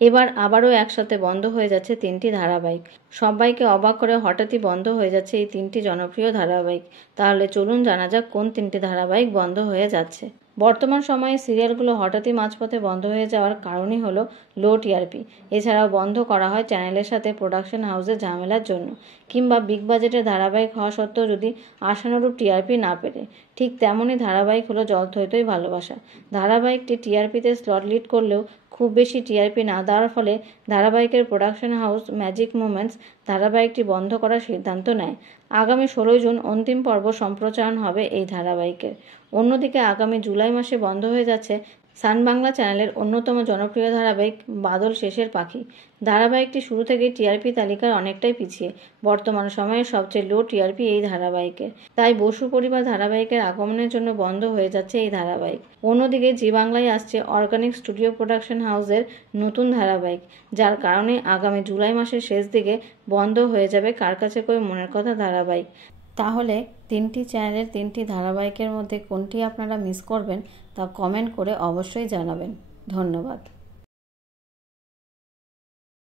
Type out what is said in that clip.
এবার আবারও একসাথে বন্ধ হয়ে যাচ্ছে 3টি ধারাবাহিক। সবাইকে অবাক করে হঠাৎই বন্ধ হয়ে যাচ্ছে এই 3টি জনপ্রিয় ধারাবাহিক। তাহলে চলুন জানা যাক কোন 3টি ধারাবাহিক বন্ধ হয়ে যাচ্ছে। বর্তমান সময়ে সিরিয়ালগুলো হঠাৎই মাঝপথে বন্ধ হয়ে যাওয়ার কারণই হলো লো টিআরপি। এছাড়াও বন্ধ করা হয় চ্যানেলের সাথে প্রোডাকশন হাউসের ঝামেলার জন্য, কিংবা বিগ বাজেটের ধারাবাহিক হওয়া সত্ত্বেও যদি আশানুরূপ টিআরপি না পেরে। ঠিক তেমনই ধারাবাহিক হলো জল থই থই ভালোবাসা। ধারাবাহিকটি টিআরপিতে স্লট লিড করলেও খুব বেশি টিআরপি না দেওয়ার ফলে ধারাবাহিকের প্রোডাকশন হাউস ম্যাজিক মোমেন্টস ধারাবাহিকটি বন্ধ করার সিদ্ধান্ত নেয়। আগামী 16 জুন অন্তিম পর্ব সম্প্রচারণ হবে এই ধারাবাহিকের। অন্যদিকে আগামী জুলাই মাসে বন্ধ হয়ে যাচ্ছে সান বাংলা চ্যানেলের অন্যতম জনপ্রিয় ধারাবাহিক বাদল শেষের পাখি। ধারাবাহিকটি শুরু থেকেই টিআরপি তালিকার অনেকটাই পিছিয়ে। বর্তমান সময়ে সবচেয়ে লো টিআরপি এই ধারাবাহিকের। তাই বসু পরিবার ধারাবাহিকের আগমনের জন্য বন্ধ হয়ে যাচ্ছে এই ধারাবাহিক। অন্যদিকে জি বাংলায় আসছে অর্গানিক স্টুডিও প্রোডাকশন হাউসের নতুন ধারাবাহিক, যার কারণে আগামী জুলাই মাসের শেষ দিকে বন্ধ হয়ে যাবে কার কাছে কই মনের কথা ধারাবাহিক। তাহলে 3টি চ্যানেলের 3টি ধারাবাহিকের মধ্যে কোনটি আপনারা মিস করবেন তা কমেন্ট করে অবশ্যই জানাবেন। ধন্যবাদ।